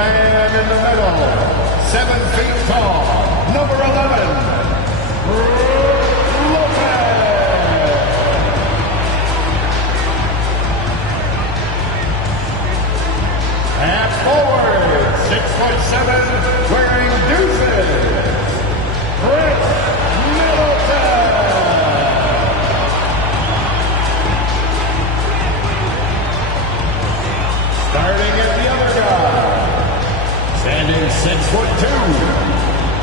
man in the middle, 7 feet tall, number 11, Brook Lopez. At forward, 6'7", wearing deuces, Khris Middleton. Starting at the other guy, standing 6'2",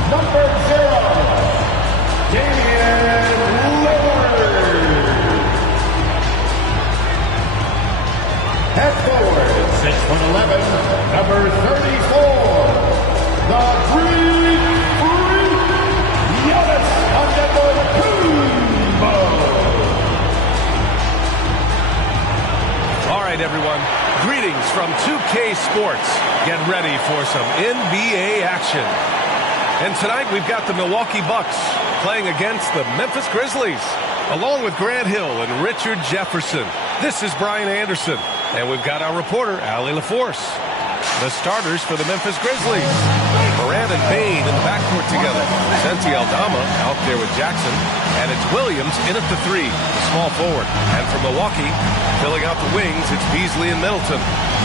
number 0, Damian Lillard. At forward, 6'11", number 34, the Greek Freak, Giannis Antetokounmpo. All right, everyone. Greetings from 2K Sports. Get ready for some NBA action. And tonight we've got the Milwaukee Bucks playing against the Memphis Grizzlies, along with Grant Hill and Richard Jefferson. This is Brian Anderson, and we've got our reporter, Allie LaForce. The starters for the Memphis Grizzlies: Morant and Bane in the backcourt together. Santi Aldama out there with Jackson. And it's Williams in at the 3, the small forward. And for Milwaukee, filling out the wings, it's Beasley and Middleton.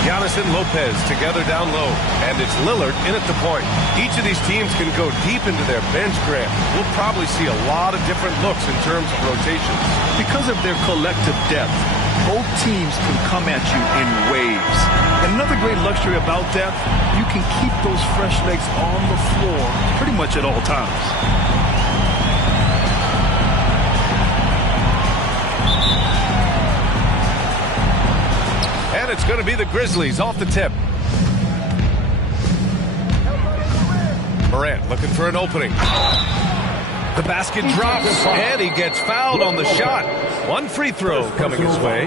Giannis and Lopez together down low. And it's Lillard in at the point. Each of these teams can go deep into their bench, Grant. We'll probably see a lot of different looks in terms of rotations. Because of their collective depth, both teams can come at you in waves. And another great luxury about depth, you can keep those fresh legs on the floor pretty much at all times. And it's going to be the Grizzlies off the tip. Morant looking for an opening. The basket drops, and he gets fouled on the shot. One free throw coming his way.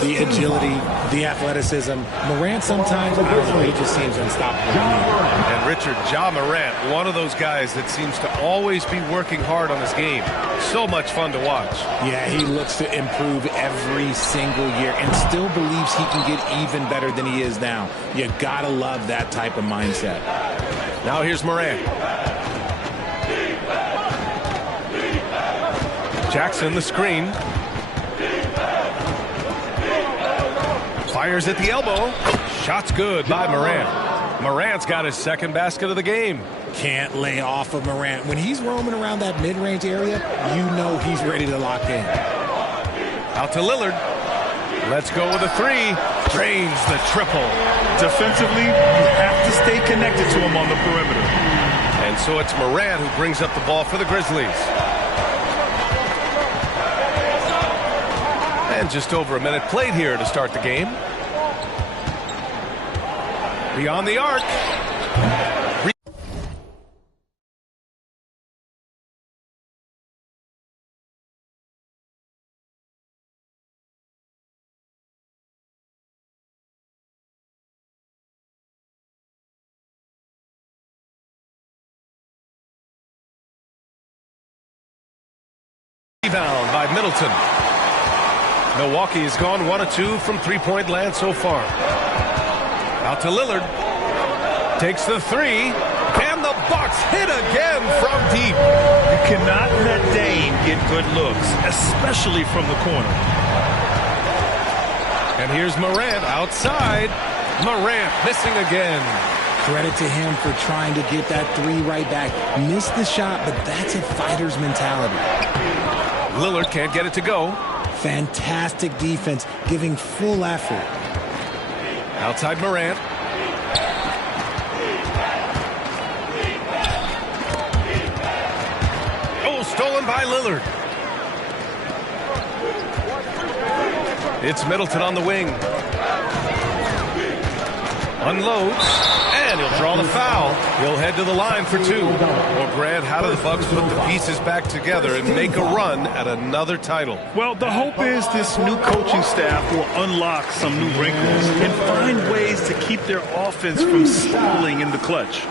The agility, the athleticism. Morant sometimes, I don't know, he just seems unstoppable to me. And Richard, Ja Morant, one of those guys that seems to always be working hard on his game. So much fun to watch. Yeah, he looks to improve every single year and still believes he can get even better than he is now. You gotta love that type of mindset. Now here's Morant. Jackson, the screen. Fires at the elbow. Shot's good by Morant. Morant's got his second basket of the game. Can't lay off of Morant. When he's roaming around that mid-range area, you know he's ready to lock in. Out to Lillard. Let's go with a 3. Drains the triple. Defensively, you have to stay connected to him on the perimeter. And so it's Morant who brings up the ball for the Grizzlies. And just over a minute played here to start the game. Beyond the arc. Rebound by Middleton. Milwaukee has gone 1 of 2 from three-point land so far. Out to Lillard. Takes the 3. And the Bucks hit again from deep. You cannot let Dame get good looks, especially from the corner. And here's Morant outside. Morant missing again. Credit to him for trying to get that 3 right back. Missed the shot, but that's a fighter's mentality. Lillard can't get it to go. Fantastic defense, giving full effort. Outside Morant. Oh, stolen by Lillard. It's Middleton on the wing. Unloads. And he'll draw the foul. He'll head to the line for 2. Well, Grant, how do the Bucks put the pieces back together and make a run at another title? Well, the hope is this new coaching staff will unlock some new wrinkles and find ways to keep their offense from stalling in the clutch.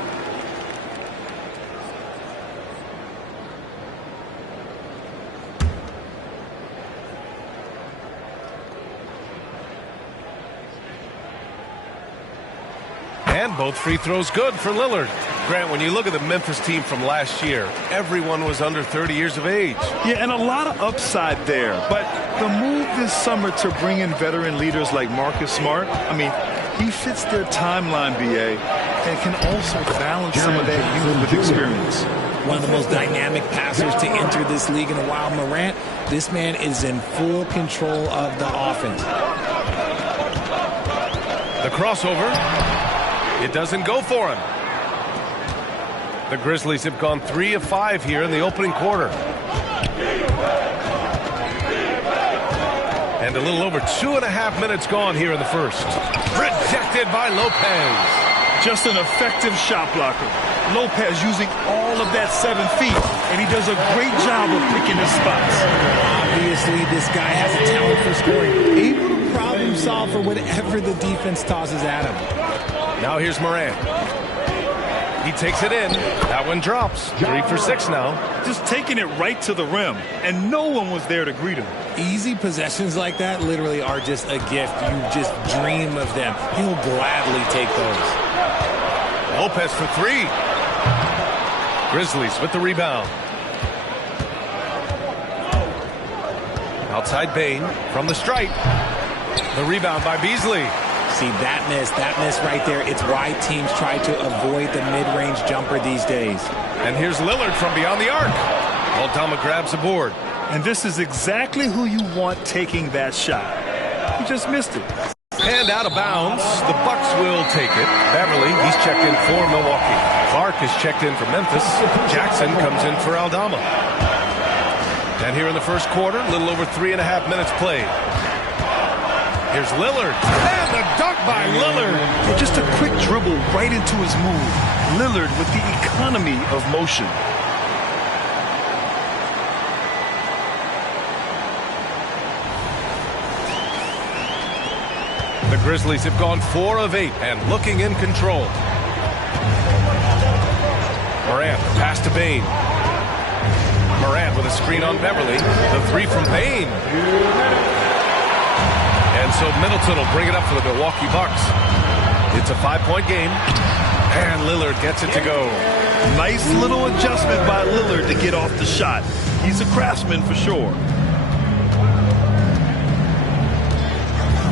And both free throws good for Lillard. Grant, when you look at the Memphis team from last year, everyone was under 30 years of age. Yeah, and a lot of upside there. But the move this summer to bring in veteran leaders like Marcus Smart, I mean, he fits their timeline, BA, and can also balance some of that youth with experience. One of the most dynamic passers to enter this league in a while. Morant, this man is in full control of the offense. The crossover. It doesn't go for him. The Grizzlies have gone 3 of 5 here in the opening quarter. And a little over 2.5 minutes gone here in the first. Rejected by Lopez. Just an effective shot blocker. Lopez using all of that 7 feet, and he does a great job of picking his spots. Obviously, this guy has a talent for scoring. Able to problem solve for whatever the defense tosses at him. Now here's Morant. He takes it in. That one drops. 3 for 6 now. Just taking it right to the rim, and no one was there to greet him. Easy possessions like that literally are just a gift. You just dream of them. He'll gladly take those. Lopez for 3. Grizzlies with the rebound. Outside Bane from the stripe. The rebound by Beasley. See, that miss right there. It's why teams try to avoid the mid-range jumper these days. And here's Lillard from beyond the arc. Aldama grabs the board. And this is exactly who you want taking that shot. He just missed it. And out of bounds. The Bucks will take it. Beverly, he's checked in for Milwaukee. Clark is checked in for Memphis. Jackson comes in for Aldama. And here in the first quarter, a little over 3.5 minutes played. Here's Lillard. And the dunk by Lillard. Just a quick dribble right into his move. Lillard with the economy of motion. The Grizzlies have gone 4 of 8 and looking in control. Morant, pass to Bane. Morant with a screen on Beverly. The 3 from Bane. And so Middleton will bring it up for the Milwaukee Bucks. It's a 5-point game. And Lillard gets it to go. Nice little adjustment by Lillard to get off the shot. He's a craftsman for sure.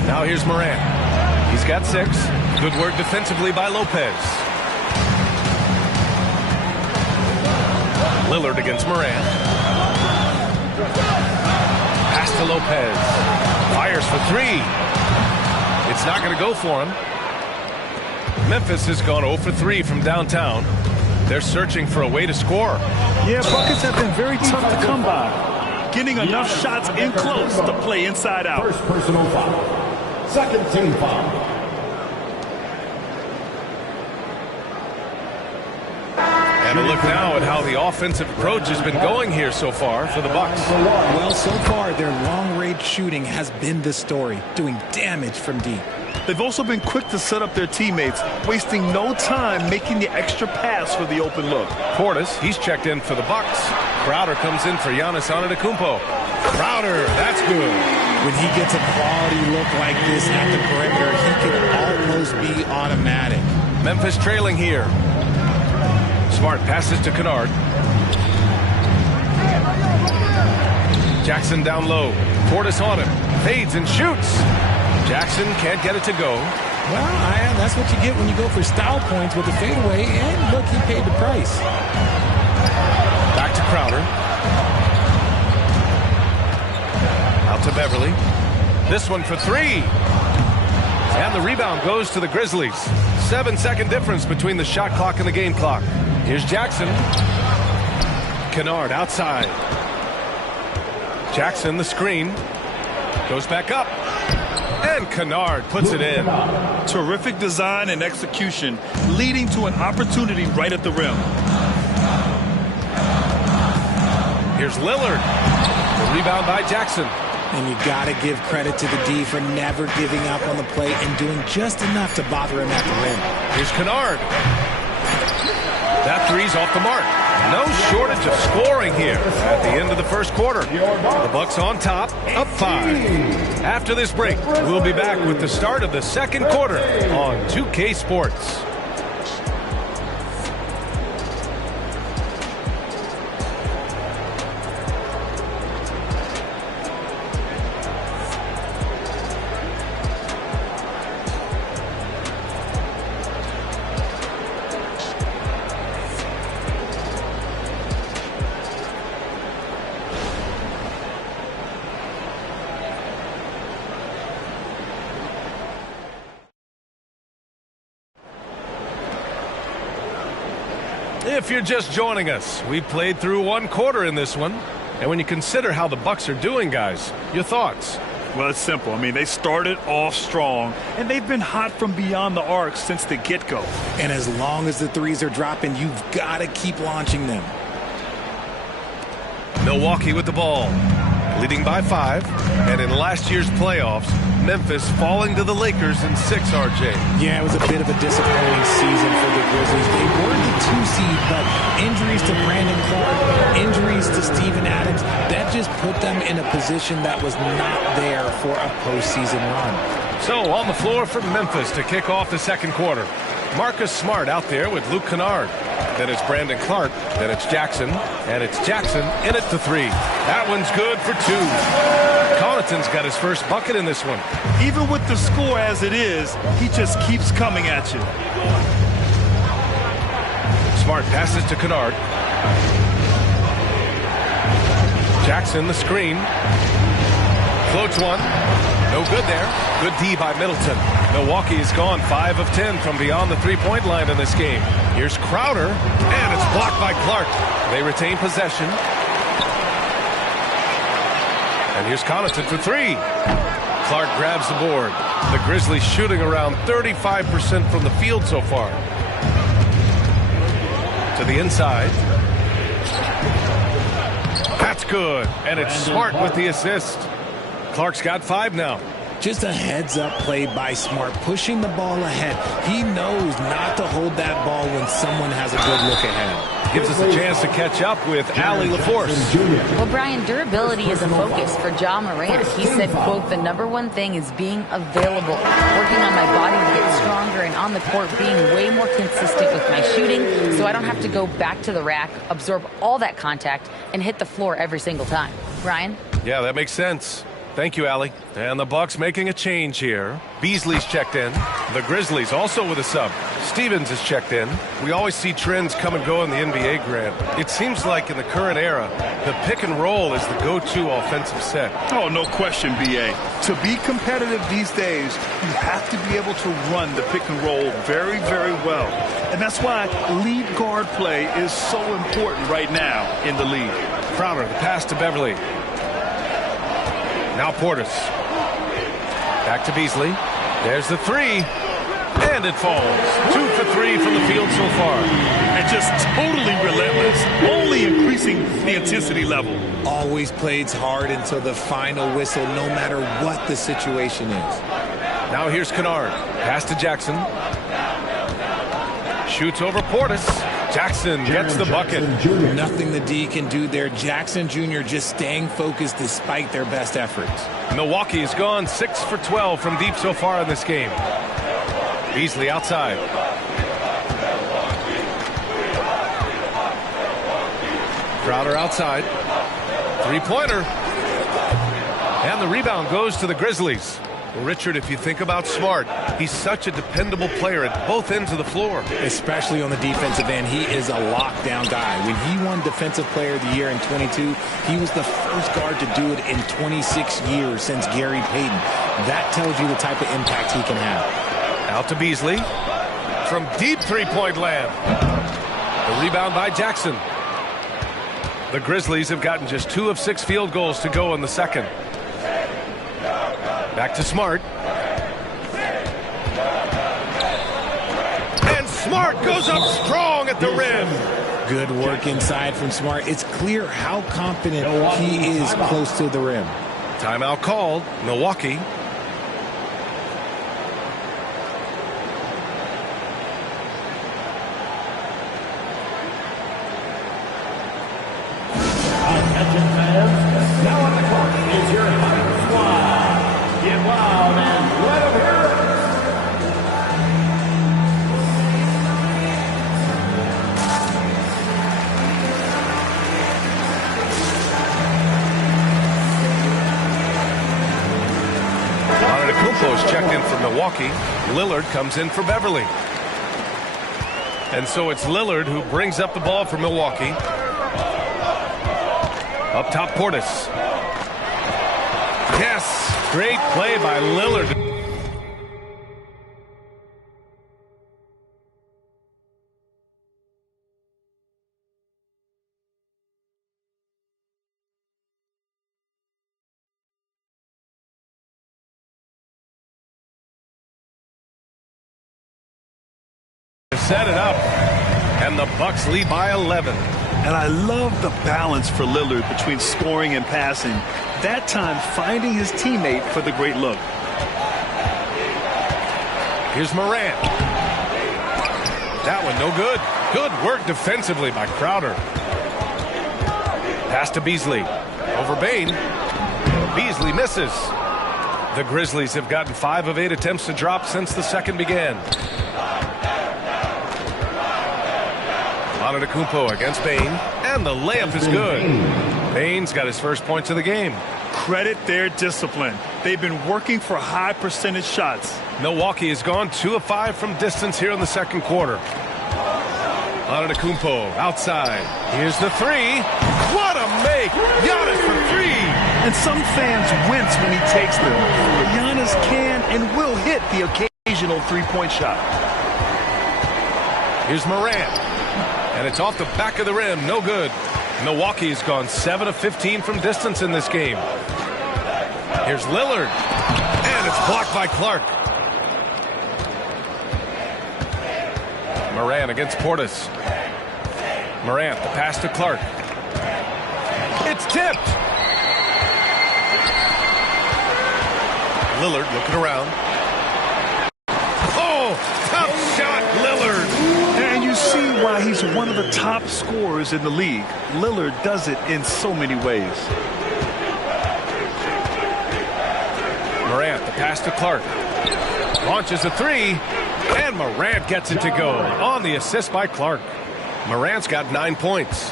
Now here's Morant. He's got 6. Good work defensively by Lopez. Lillard against Morant. Pass to Lopez. Fires for 3. It's not going to go for him. Memphis has gone 0 for 3 from downtown. They're searching for a way to score. Yeah, buckets have been very tough to come by. Getting enough shots in close to play inside out. First personal foul. Second team foul. And a look now at how the offensive approach has been going here so far for the Bucks. Well, so far, their long-range shooting has been the story, doing damage from deep. They've also been quick to set up their teammates, wasting no time making the extra pass for the open look. Portis, he's checked in for the Bucks. Crowder comes in for Giannis Antetokounmpo. Crowder, that's good. When he gets a quality look like this at the perimeter, he can almost be automatic. Memphis trailing here. Smart passes to Kennard. Jackson down low. Portis on him. Fades and shoots. Jackson can't get it to go. Well, Ian, that's what you get when you go for style points with the fadeaway. And look, he paid the price. Back to Crowder. Out to Beverly. This one for 3. And the rebound goes to the Grizzlies. 7-second difference between the shot clock and the game clock. Here's Jackson. Kennard outside. Jackson, the screen. Goes back up. And Kennard puts it in. Terrific design and execution, leading to an opportunity right at the rim. Here's Lillard. The rebound by Jackson. And you got to give credit to the D for never giving up on the play and doing just enough to bother him at the rim. Here's Kennard. That 3's off the mark. No shortage of scoring here at the end of the first quarter. The Bucks on top, up 5. After this break, we'll be back with the start of the second quarter on 2K Sports. If you're just joining us, we played through one quarter in this one. And when you consider how the Bucks are doing, guys, your thoughts? Well, it's simple. I mean, they started off strong, and they've been hot from beyond the arc since the get-go. And as long as the threes are dropping, you've got to keep launching them. Milwaukee with the ball, leading by 5. And in last year's playoffs, Memphis falling to the Lakers in 6, RJ. Yeah, it was a bit of a disappointing season for the Grizzlies. They were the 2 seed, but injuries to Brandon Clark, injuries to Steven Adams, that just put them in a position that was not there for a postseason run. So on the floor for Memphis to kick off the second quarter. Marcus Smart out there with Luke Kennard. Then it's Brandon Clark. Then it's Jackson. And it's Jackson in it to 3. That one's good for 2. Connaughton's got his first bucket in this one. Even with the score as it is, he just keeps coming at you. Smart passes to Kennard. Jackson the screen. Floats one. No good there. Good D by Middleton. Milwaukee has gone 5 of 10 from beyond the three-point line in this game. Here's Crowder, and it's blocked by Clark. They retain possession. And here's Connaughton for 3. Clark grabs the board. The Grizzlies shooting around 35% from the field so far. To the inside. That's good. And it's Smart with the assist. Clark's got 5 now. Just a heads-up play by Smart, pushing the ball ahead. He knows not to hold that ball when someone has a good look ahead. Gives us a chance to catch up with Allie LaForce. Well, Brian, durability is a focus for Ja Morant. He said, quote, "The #1 thing is being available, working on my body to get stronger, and on the court being way more consistent with my shooting so I don't have to go back to the rack, absorb all that contact, and hit the floor every single time." Ryan? Yeah, that makes sense. Thank you, Allie. And the Bucks making a change here. Beasley's checked in. The Grizzlies also with a sub. Stevens is checked in. We always see trends come and go in the NBA, Grant. It seems like in the current era, the pick and roll is the go-to offensive set. Oh, no question, B.A. To be competitive these days, you have to be able to run the pick and roll very, very well. And that's why lead guard play is so important right now in the league. Crowder, the pass to Beverly. Now Portis. Back to Beasley. There's the 3. And it falls. 2 for 3 from the field so far. And just totally relentless, only increasing the intensity level. Always plays hard until the final whistle, no matter what the situation is. Now here's Kennard. Pass to Jackson. Shoots over Portis. Jackson gets the bucket. Nothing the D can do there. Jackson Jr. just staying focused despite their best efforts. Milwaukee has gone 6 for 12 from deep so far in this game. Beasley outside. Crowder outside. Three-pointer. And the rebound goes to the Grizzlies. Richard, if you think about Smart, he's such a dependable player at both ends of the floor. Especially on the defensive end, he is a lockdown guy. When he won Defensive Player of the Year in 22, he was the first guard to do it in 26 years since Gary Payton. That tells you the type of impact he can have. Out to Beasley. From deep three-point land. The rebound by Jackson. The Grizzlies have gotten just 2 of 6 field goals to go in the second. Back to Smart. And Smart goes up strong at the rim. Good work inside from Smart. It's clear how confident he is close to the rim. Timeout called. Milwaukee. Attention fans, now on the court is your Hunt Squad. Get wild and let them hear it. Antetokounmpo's checked in for Milwaukee. Lillard comes in for Beverly. And so it's Lillard who brings up the ball for Milwaukee. Up top, Portis. Yes, great play by Lillard. set it up. And the Bucks lead by 11. And I love the balance for Lillard between scoring and passing. That time finding his teammate for the great look. Here's Morant. That one no good. Good work defensively by Crowder. Pass to Beasley. Over Bane. Beasley misses. The Grizzlies have gotten 5 of 8 attempts to drop since the second began. Antetokounmpo against Bane. And the layup is good. Bane's got his first points of the game. Credit their discipline. They've been working for high percentage shots. Milwaukee has gone 2 of 5 from distance here in the second quarter. Antetokounmpo outside. Here's the three. What a make! Giannis for 3. And some fans wince when he takes them. But Giannis can and will hit the occasional three-point shot. Here's Morant. And it's off the back of the rim. No good. Milwaukee has gone 7 of 15 from distance in this game. Here's Lillard. And it's blocked by Clark. Morant against Portis. Morant, the pass to Clark. It's tipped. Lillard looking around. Oh, tough shot, Lillard. And you see why he's one of the top scorers in the league. Lillard does it in so many ways. Morant, the pass to Clark. Launches a three. And Morant gets it to go on the assist by Clark. Morant's got 9 points.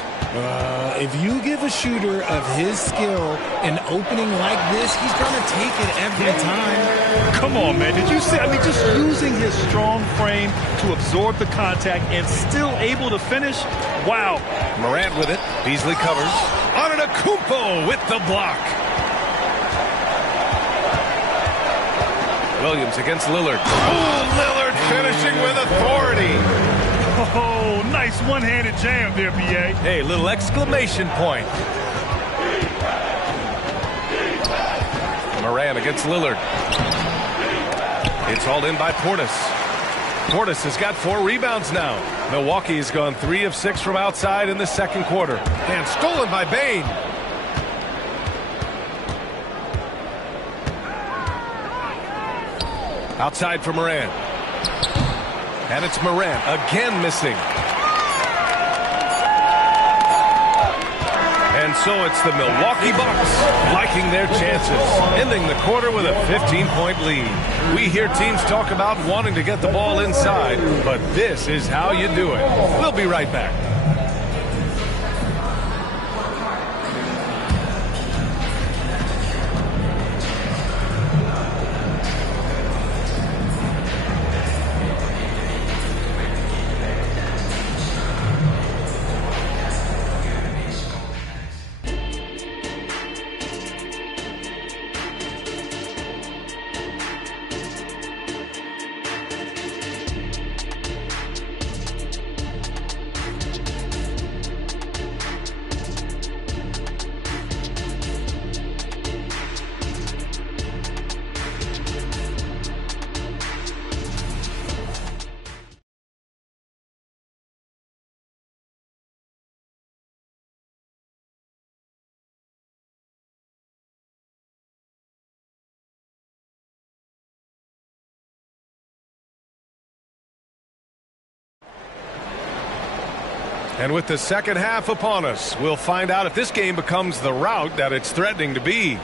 If you give a shooter of his skill an opening like this, he's going to take it every time. Come on, man. Did you see? I mean, just using his strong frame to absorb the contact and still able to finish. Wow. Morant with it. Beasley covers. Antetokounmpo with the block. Williams against Lillard. Oh, Lillard finishing with authority. Oh, nice one-handed jam there, B.A. Hey, little exclamation point. Morant against Lillard. It's hauled in by Portis. Portis has got 4 rebounds now. Milwaukee has gone 3 of 6 from outside in the second quarter. And stolen by Bane. Outside for Morant. And it's Morant again missing. And so it's the Milwaukee Bucks liking their chances, ending the quarter with a 15-point lead. We hear teams talk about wanting to get the ball inside, but this is how you do it. We'll be right back. And with the second half upon us, we'll find out if this game becomes the rout that it's threatening to be.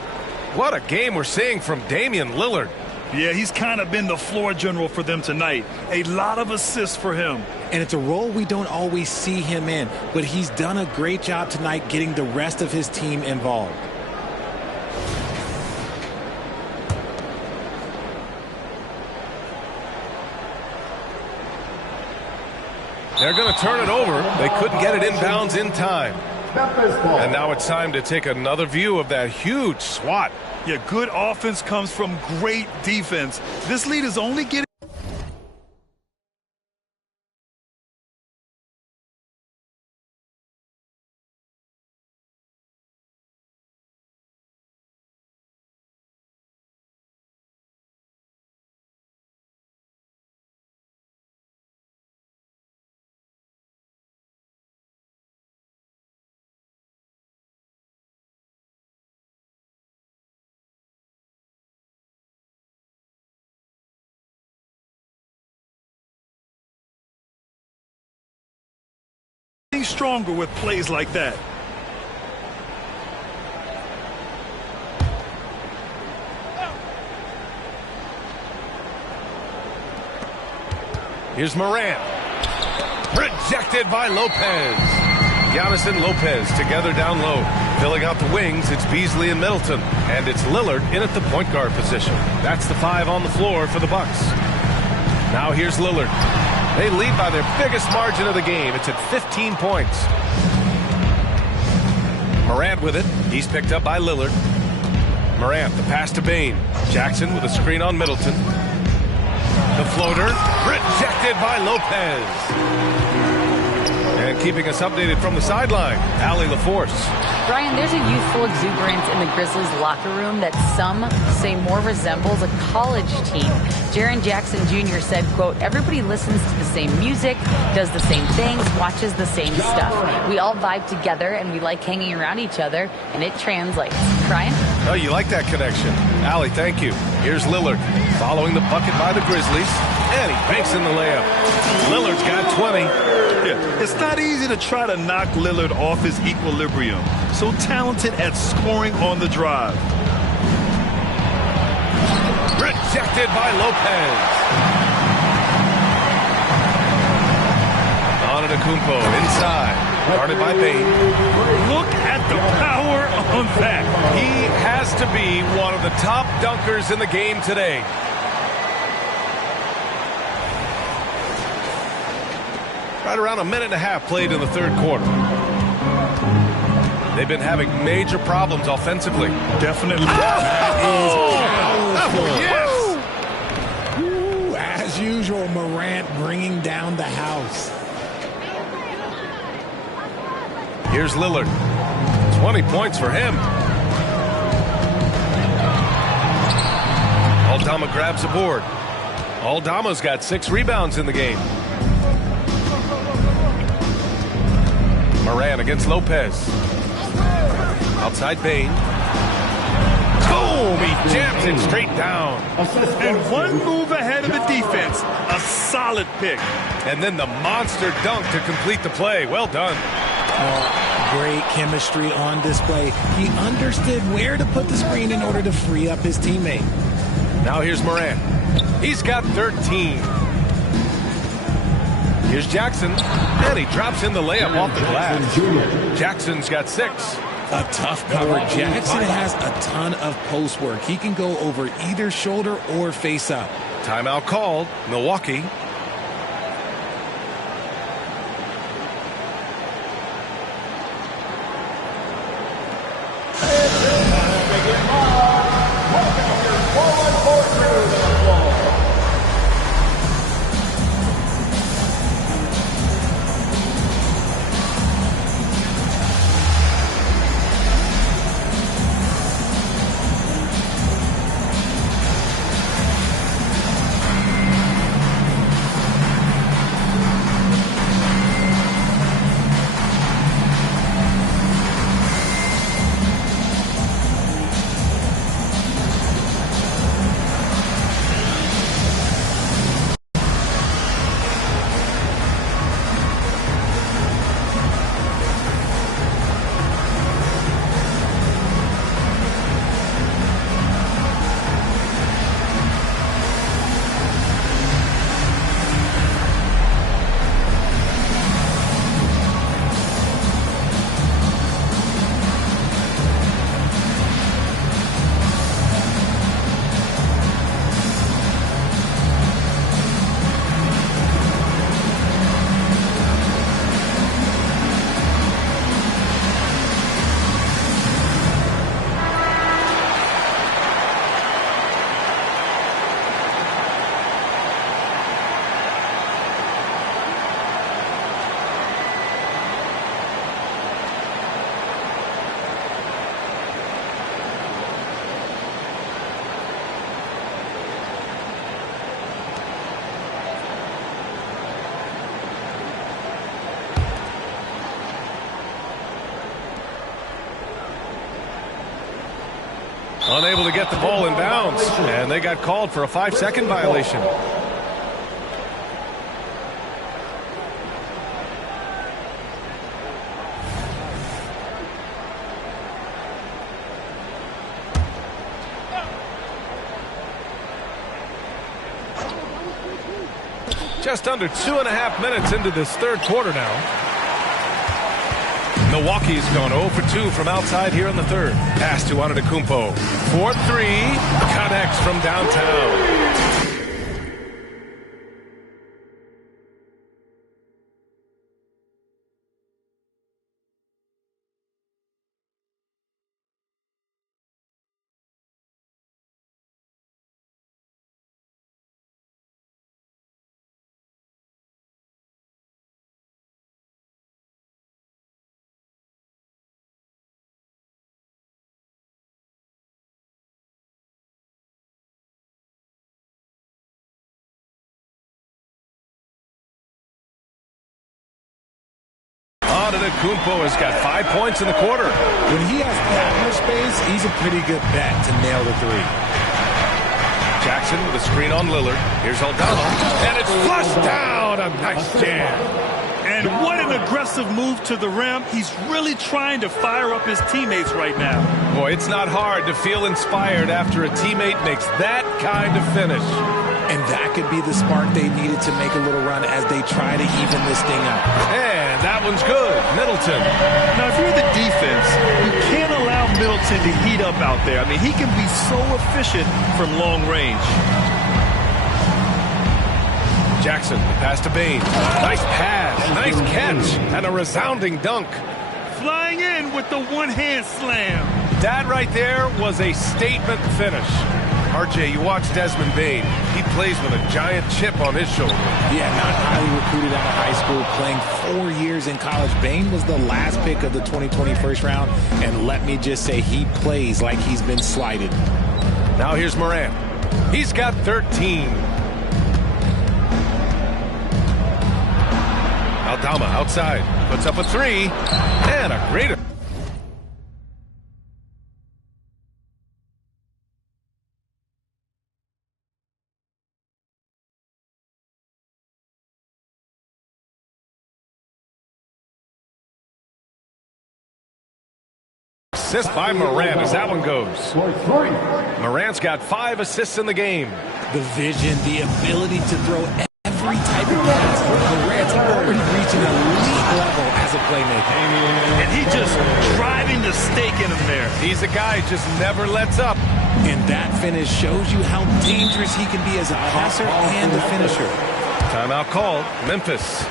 What a game we're seeing from Damian Lillard. Yeah, he's kind of been the floor general for them tonight. A lot of assists for him. And it's a role we don't always see him in, but he's done a great job tonight getting the rest of his team involved. They're going to turn it over. They couldn't get it inbounds in time. And now it's time to take another view of that huge swat. Yeah, good offense comes from great defense. This lead is only getting stronger with plays like that. Here's Morant. Rejected by Lopez. Giannis and Lopez together down low. Filling out the wings, it's Beasley and Middleton. And it's Lillard in at the point guard position. That's the 5 on the floor for the Bucks. Now here's Lillard. They lead by their biggest margin of the game. It's at 15 points. Morant with it. He's picked up by Lillard. Morant, the pass to Bane. Jackson with a screen on Middleton. The floater, rejected by Lopez. And keeping us updated from the sideline, Allie LaForce. Brian, there's a youthful exuberance in the Grizzlies locker room that some say more resembles a college team. Jaren Jackson Jr. said, quote, everybody listens to the same music, does the same things, watches the same stuff. We all vibe together and we like hanging around each other, and it translates. Brian? Oh, you like that connection. Allie, thank you. Here's Lillard following the bucket by the Grizzlies, and he banks in the layup. Lillard's got 20. Yeah, it's not easy to try to knock Lillard off his equilibrium. So talented at scoring on the drive. Rejected by Lopez. Antetokounmpo inside. Guarded by Bane. Look at the power on that. He has to be one of the top dunkers in the game today. Right around a minute and a half played in the third quarter. They've been having major problems offensively. Definitely. Yes! Ooh, as usual, Morant bringing down the house. Here's Lillard. 20 points for him. Aldama grabs the board. Aldama's got 6 rebounds in the game. Morant against Lopez. Outside Bane. Boom! He jams it straight down. And one move ahead of the defense. A solid pick. And then the monster dunk to complete the play. Well done. Great chemistry on display. He understood where to put the screen in order to free up his teammate. Now here's Morant. He's got 13. Here's Jackson, and he drops in the layup off the glass. Jackson's got 6. A tough cover. Jackson has a ton of post work. He can go over either shoulder or face up. Timeout called. Milwaukee. Unable to get the ball in bounds, and they got called for a 5-second violation. Just under 2.5 minutes into this third quarter now. Milwaukee's gone 0 for 2 from outside here in the third. Pass to Antetokounmpo. 4-3. Connects from downtown. Antetokounmpo has got 5 points in the quarter. When he has that much space, he's a pretty good bet to nail the three. Jackson with a screen on Lillard. Here's Aldama, and it's flushed down. A nice jam. And what an aggressive move to the rim. He's really trying to fire up his teammates right now. Boy, it's not hard to feel inspired after a teammate makes that kind of finish. And that could be the spark they needed to make a little run as they try to even this thing up. And that one's good. Middleton. Now, if you're the defense, you can't allow Middleton to heat up out there. I mean, he can be so efficient from long range. Jackson, pass to Bane. Nice pass, nice catch, and a resounding dunk. Flying in with the one-hand slam. That right there was a statement finish. RJ, you watch Desmond Bane. He plays with a giant chip on his shoulder. Yeah, not highly recruited out of high school, playing 4 years in college. Bane was the last pick of the 2020 first round, and let me just say he plays like he's been slighted. Now here's Morant. He's got 13. Aldama outside, puts up a three, and a great... assist by Morant as that one goes. Morant's got 5 assists in the game. The vision, the ability to throw every type of pass. Morant's already reaching an elite level as a playmaker. And he just driving the stake in him there. He's a guy who just never lets up. And that finish shows you how dangerous he can be as a passer and a finisher. Timeout called. Memphis.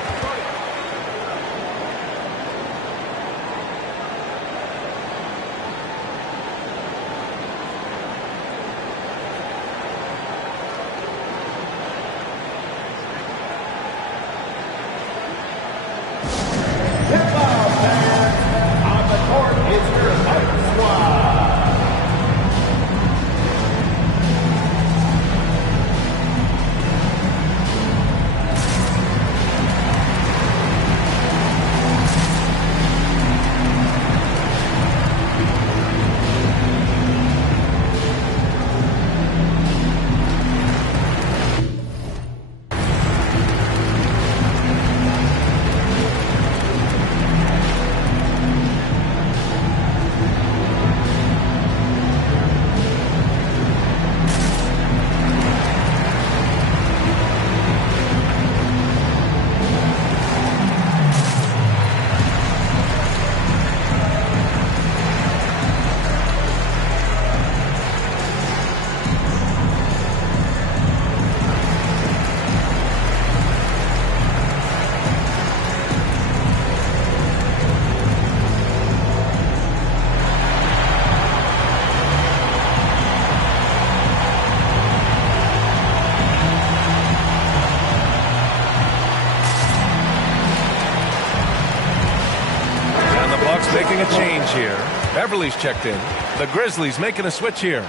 Making a change here. Beverly's checked in. The Grizzlies making a switch here.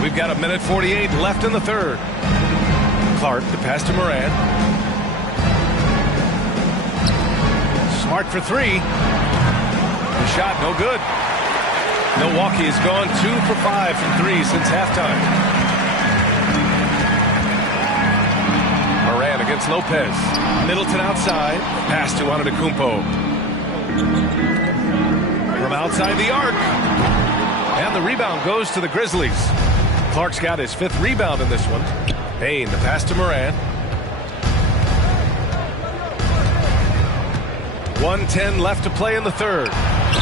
We've got 1:48 left in the third. Clark, the pass to Morant. Smart for three. The shot, no good. Milwaukee has gone 2 for 5 from 3 since halftime. Morant against Lopez. Middleton outside. Pass to Antetokounmpo. From outside the arc. And the rebound goes to the Grizzlies. Clark's got his 5th rebound in this one. Payne, the pass to Morant. 1:10 left to play in the third.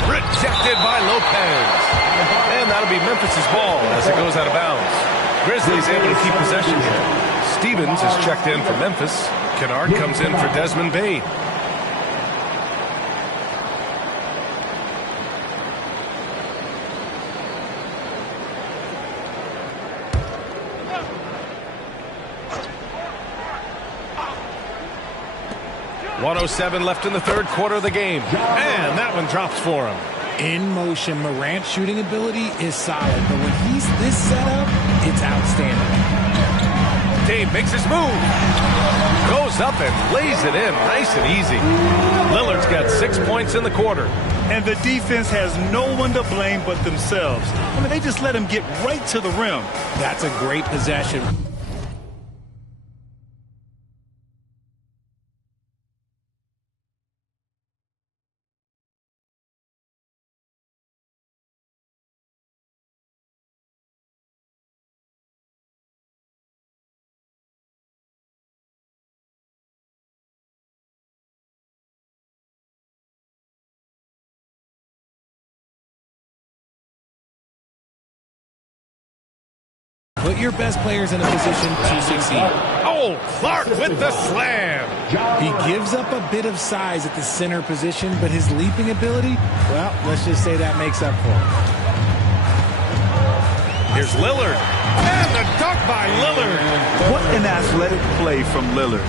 Rejected by Lopez. And that'll be Memphis' ball as it goes out of bounds. Grizzlies able to keep possession here. Stevens is checked in for Memphis. Kennard comes in for Desmond Bane. .107 left in the third quarter of the game. And that one drops for him. In motion, Morant's shooting ability is solid, but when he's this set up, it's outstanding. Dame makes his move. Goes up and lays it in nice and easy. Lillard's got 6 points in the quarter. And the defense has no one to blame but themselves. I mean, they just let him get right to the rim. That's a great possession. Put your best players in a position to succeed. Oh, Clark with the slam. He gives up a bit of size at the center position, but his leaping ability, well, let's just say that makes up for it. Here's Lillard. And the dunk by Lillard. What an athletic play from Lillard.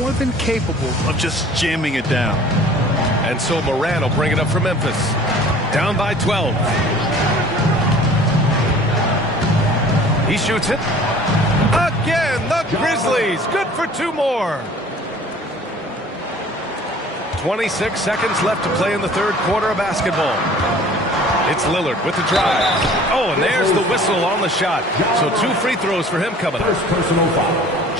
More than capable of just jamming it down. And so Morant will bring it up for Memphis. Down by 12. He shoots it. Again, the Grizzlies. Good for 2 more. 26 seconds left to play in the third quarter of basketball. It's Lillard with the drive. Oh, and there's the whistle on the shot. So 2 free throws for him coming up.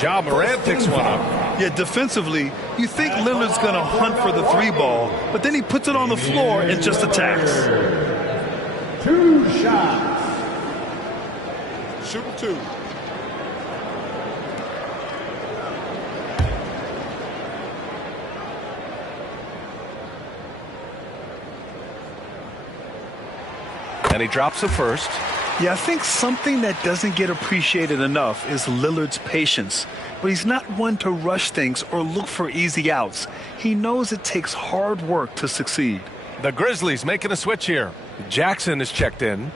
Ja Morant picks one up. Yeah, defensively, you think Lillard's going to hunt for the 3 ball, but then he puts it on the floor and just attacks. 2 shots. Shoot 2. And he drops the first. Yeah, I think something that doesn't get appreciated enough is Lillard's patience. But he's not one to rush things or look for easy outs. He knows it takes hard work to succeed. The Grizzlies making a switch here. Jackson is checked in.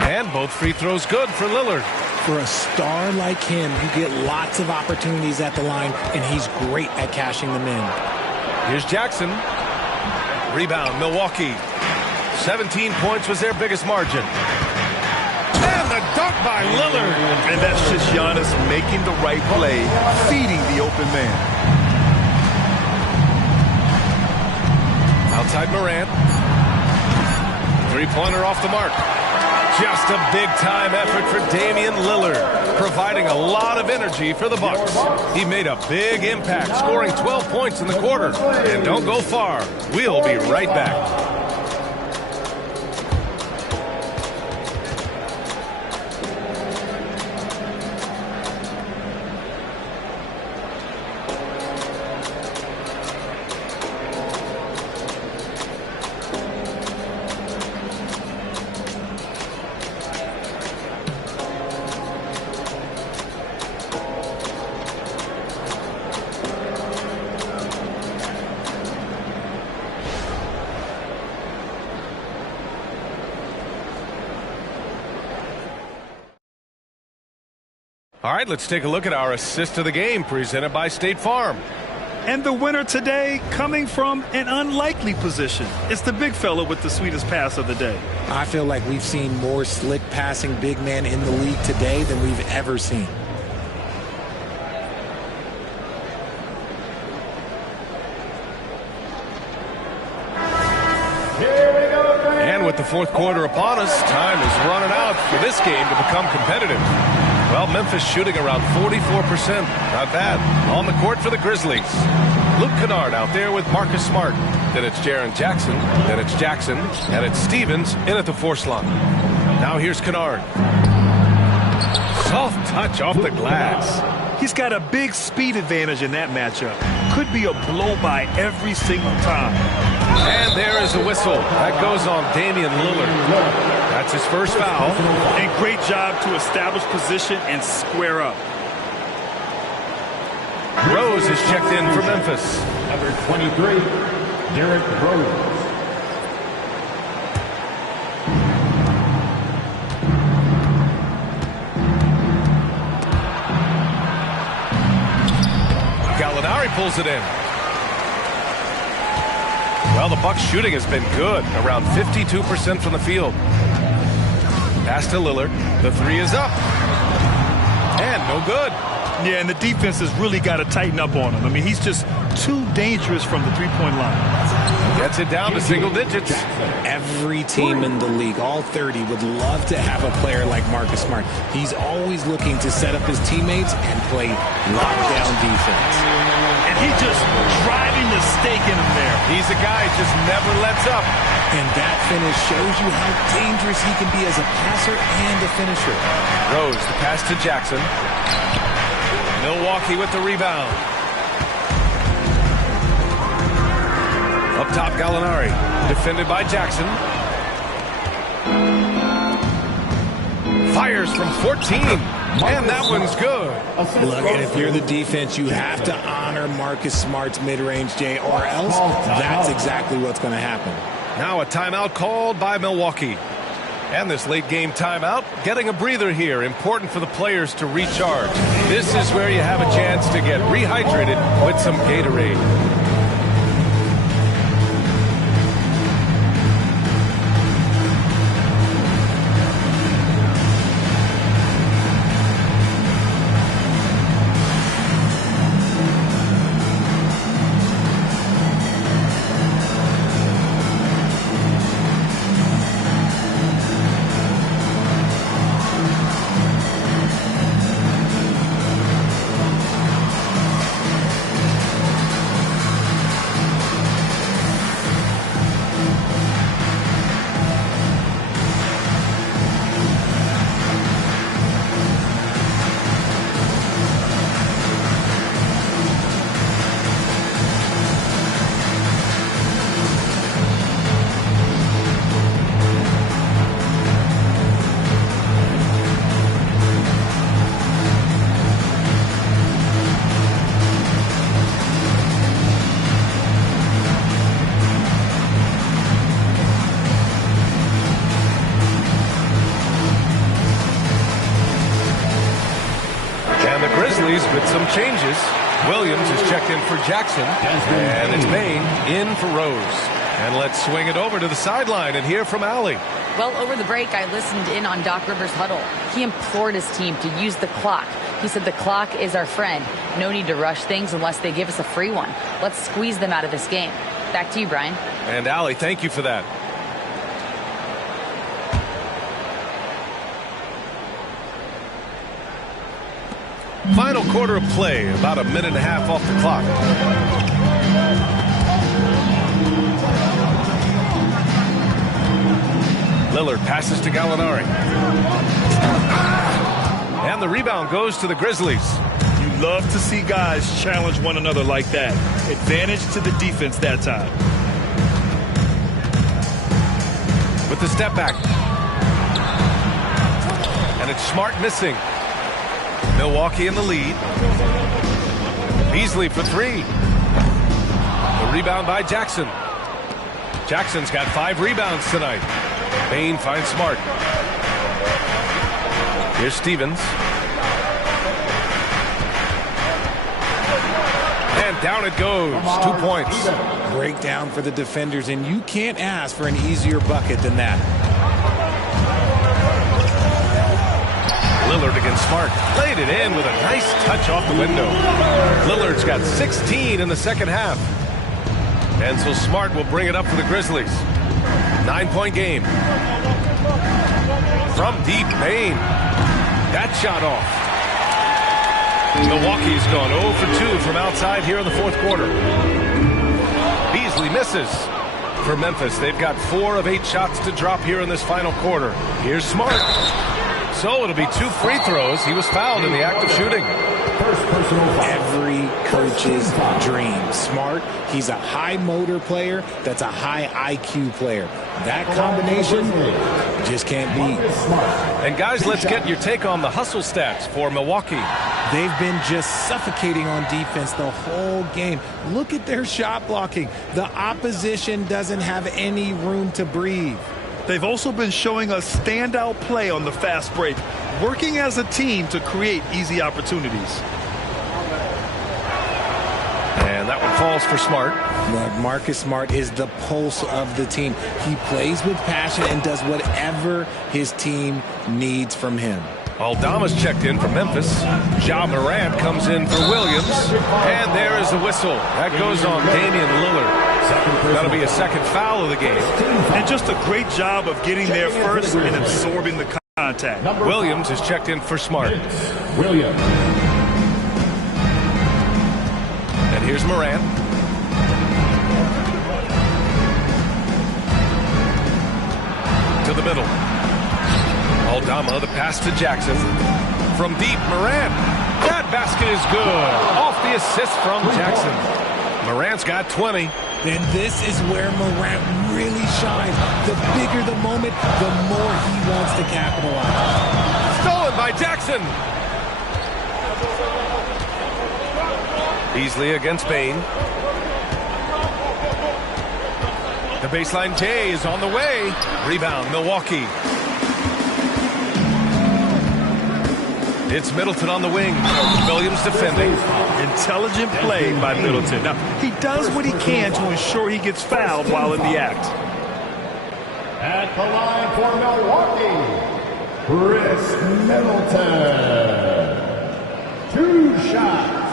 And both free throws good for Lillard. For a star like him, you get lots of opportunities at the line, and he's great at cashing them in. Here's Jackson. Rebound, Milwaukee. 17 points was their biggest margin. And the dunk by Lillard. And that's just Giannis making the right play, feeding the open man. Outside Morant. 3-pointer off the mark. Just a big-time effort for Damian Lillard, providing a lot of energy for the Bucks. He made a big impact, scoring 12 points in the quarter. And don't go far. We'll be right back. All right, let's take a look at our assist of the game presented by State Farm. And the winner today coming from an unlikely position. It's the big fella with the sweetest pass of the day. I feel like we've seen more slick passing big men in the league today than we've ever seen. And with the fourth quarter upon us, time is running out for this game to become competitive. Well, Memphis shooting around 44%. Not bad. On the court for the Grizzlies. Luke Kennard out there with Marcus Smart. Then it's Jaren Jackson. Then it's Jackson. And it's Stevens in at the force line. Now here's Kennard. Soft touch off the glass. He's got a big speed advantage in that matchup. Could be a blow-by every single time. And there is a whistle. That goes on Damian Lillard. That's his first foul. And great job to establish position and square up. Rose is checked in for Memphis. Number 23, Derrick Rose. Gallinari pulls it in. Well, the Bucks shooting has been good, around 52% from the field. Pass to Lillard. The three is up. And no good. Yeah, and the defense has really got to tighten up on him. I mean, he's just too dangerous from the three-point line. Gets it down to single digits. Every team in the league, all 30, would love to have a player like Marcus Smart. He's always looking to set up his teammates and play lockdown defense. And he's just driving the stake in him there. He's a guy who just never lets up. And that finish shows you how dangerous he can be as a passer and a finisher. Rose, the pass to Jackson. Milwaukee with the rebound. Up top, Gallinari. Defended by Jackson. Fires from 14. And that one's good. Look, and if you're the defense, you have to honor Marcus Smart's mid-range, Jay, or else that's exactly what's going to happen. Now a timeout called by Milwaukee. And this late game timeout, getting a breather here, important for the players to recharge. This is where you have a chance to get rehydrated with some Gatorade. With some changes, Williams is checked in for Jackson, and it's Bain in for Rose. And let's swing it over to the sideline and hear from Allie. Well, over the break, I listened in on Doc Rivers' huddle. He implored his team to use the clock. He said the clock is our friend. No need to rush things unless they give us a free one. Let's squeeze them out of this game. Back to you, Brian. And Allie, thank you for that. Final quarter of play, about a minute and a half off the clock. Lillard passes to Gallinari. And the rebound goes to the Grizzlies. You love to see guys challenge one another like that. Advantage to the defense that time. With the step back. And it's Smart missing. Milwaukee in the lead. Beasley for three. The rebound by Jackson. Jackson's got 5 rebounds tonight. Bain finds Smart. Here's Stevens. And Down it goes. 2 points. Breakdown for the defenders, and you can't ask for an easier bucket than that. Lillard against Smart. Laid it in with a nice touch off the window. Lillard's got 16 in the second half. And so Smart will bring it up for the Grizzlies. 9-point game. From deep, Bane. That shot off. Milwaukee's gone 0 for 2 from outside here in the fourth quarter. Beasley misses. For Memphis, they've got 4 of 8 shots to drop here in this final quarter. Here's Smart. So it'll be 2 free throws. He was fouled in the act of shooting. Every coach's dream. Smart, he's a high motor player that's a high IQ player. That combination just can't beat. And guys, let's get your take on the hustle stats for Milwaukee. They've been just suffocating on defense the whole game. Look at their shot blocking. The opposition doesn't have any room to breathe. They've also been showing a standout play on the fast break, working as a team to create easy opportunities. And that one falls for Smart. Marcus Smart is the pulse of the team. He plays with passion and does whatever his team needs from him. Aldama's checked in for Memphis. Ja Morant comes in for Williams. And there is the whistle. That goes on Damian Lillard. That'll be a second foul of the game. And just a great job of getting there first and absorbing the contact. Williams is checked in for Smart. Williams. And here's Morant. To the middle. Aldama, the pass to Jackson. From deep, Morant. That basket is good. Off the assist from Jackson. Morant's got 20. And this is where Morant really shines. The bigger the moment, the more he wants to capitalize. Stolen by Jackson. Beasley against Bane. The baseline J is on the way. Rebound, Milwaukee. It's Middleton on the wing. Williams defending. Intelligent play by Middleton. Now, he does what he can to ensure he gets fouled while in the act. At the line for Milwaukee, Chris Middleton. 2 shots.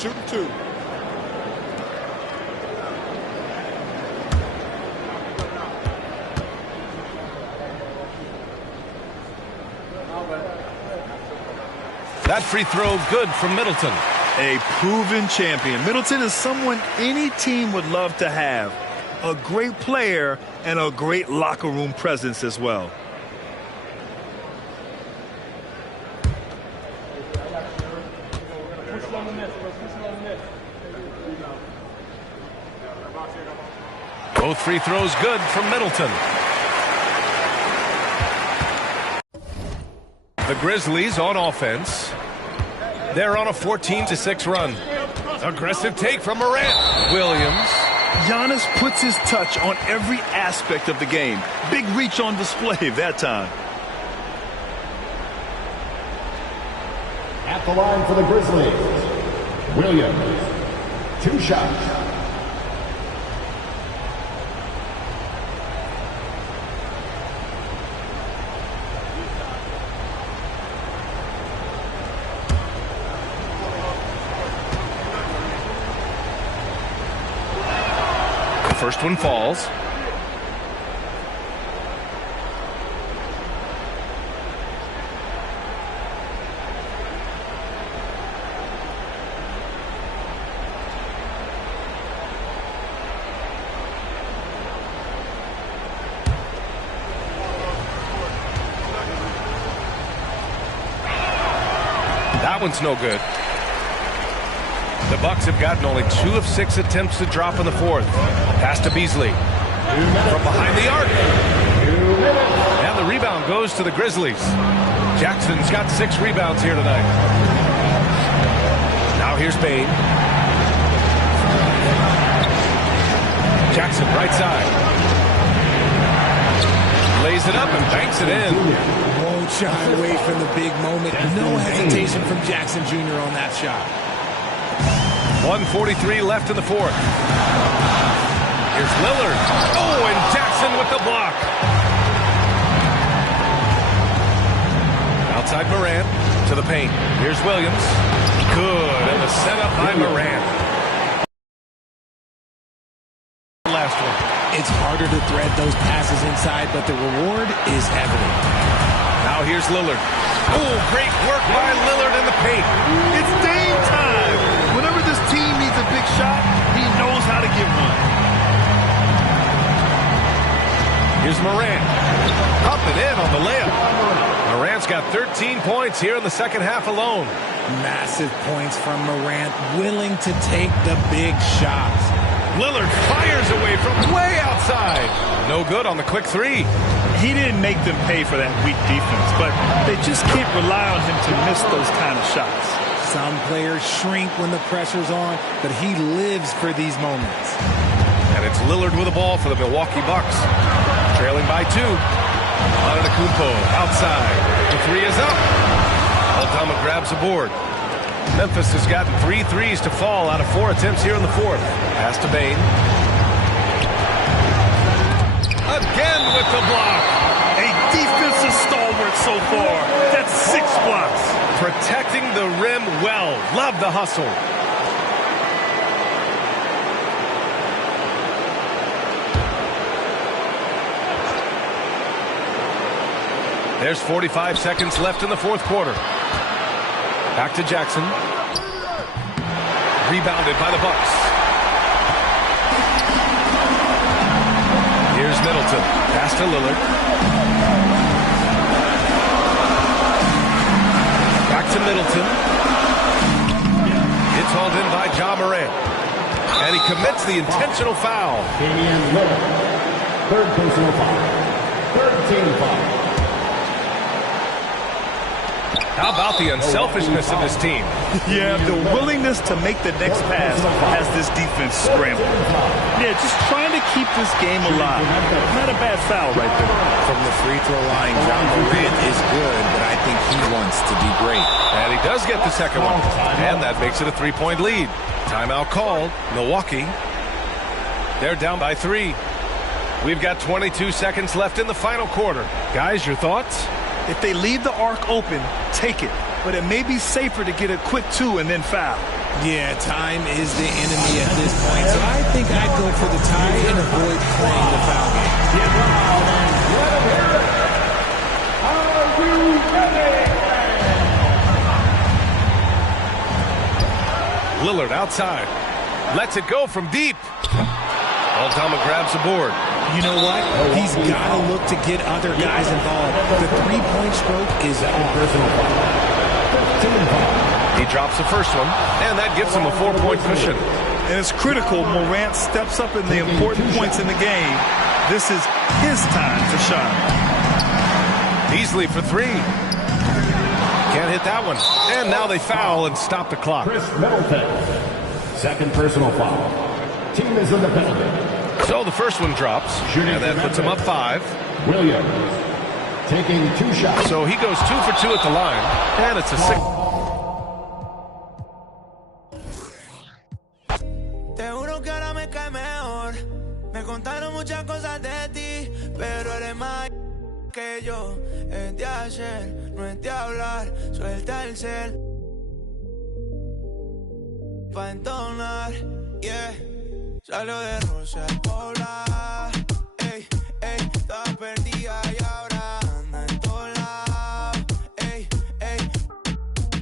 Shooting 2. That free throw good from Middleton. A proven champion. Middleton is someone any team would love to have. A great player and a great locker room presence as well. Both free throws good from Middleton. The Grizzlies on offense. They're on a 14-6 run. Aggressive take from Morant. Williams. Giannis puts his touch on every aspect of the game. Big reach on display that time. At the line for the Grizzlies, Williams. 2 shots. First one falls. That one's no good. The Bucks have gotten only 2 of 6 attempts to drop in the fourth. Pass to Beasley. From behind the arc. And the rebound goes to the Grizzlies. Jackson's got 6 rebounds here tonight. Now here's Bane. Jackson, right side. Lays it up and banks it in. Don't shy away from the big moment. No hesitation from Jackson Jr. on that shot. 1:43 left in the fourth. Here's Lillard. Oh, and Jackson with the block. Outside Morant to the paint. Here's Williams. Good, and the setup by Morant. Last one. It's harder to thread those passes inside, but the reward is evident. Now here's Lillard. Oh, great work by Lillard in the paint. It's Dame time. Whenever this team needs a big shot, he knows how to get one. Here's Morant. Up and in on the layup. Morant's got 13 points here in the second half alone. Massive points from Morant, willing to take the big shots. Lillard fires away from way outside. No good on the quick three. He didn't make them pay for that weak defense, but they just can't rely on him to miss those kind of shots. Some players shrink when the pressure's on, but he lives for these moments. And it's Lillard with the ball for the Milwaukee Bucks. Trailing by 2. Antetokounmpo outside. The three is up. Aldama grabs the board. Memphis has gotten 3 threes to fall out of 4 attempts here in the fourth. Pass to Bane. Again with the block. A defensive stalwart so far. That's 6 blocks. Protecting the rim well. Love the hustle. There's 45 seconds left in the fourth quarter. Back to Jackson. Rebounded by the Bucks. Here's Middleton. Pass to Lillard. Back to Middleton. It's hauled in by Ja Morant. And he commits the intentional foul. Damian Lillard. Third personal foul. Third team foul. How about the unselfishness of this team? Yeah, the willingness to make the next pass has this defense scrambled. Yeah, just trying to keep this game alive. Not a bad foul right there. From the free throw line, Ja Morant is good, but I think he wants to be great. And he does get the second one. And that makes it a 3-point lead. Timeout called. Milwaukee. They're down by 3. We've got 22 seconds left in the final quarter. Guys, your thoughts? If they leave the arc open, take it. But it may be safer to get a quick 2 and then foul. Yeah, time is the enemy at this point. So I think I'd go for the tie and avoid playing the foul game. Lillard outside. Lets it go from deep. Aldama grabs the board. You know what? He's got to look to get other guys involved. The three-point stroke is off. He drops the first one, and that gives him a 4-point cushion. And it's critical Morant steps up in the important points in the game. This is his time to shine. Beasley for 3. Can't hit that one. And now they foul and stop the clock. Chris Middleton. Second personal foul. Team is in the penalty. So the first one drops, and that puts him up 5. Williams taking 2 shots. So he goes 2 for 2 at the line, and it's a 6. Te juro que ahora me cae mejor. Me contaron muchas cosas de ti, pero eres más que yo. Es de ayer, no es de hablar. Suelta el cel pa' entonar, yeah. Salió de Rosa al Pobla, ey, ey, estaba perdida y ahora anda en todos lados, ey, ey.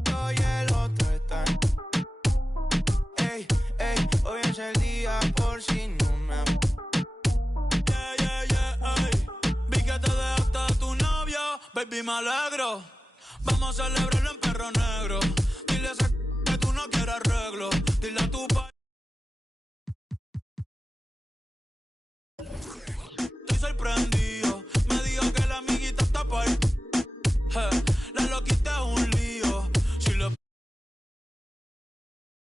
Yo y el otro están, ey, ey. Hoy es el día por si no me yeah, yeah, yeah, ey. Vi que te dejaste a tu novio, baby, me alegro. Vamos a celebrarlo en Perro Negro. Dile a ese que tú no quieres arreglo. Dile a tu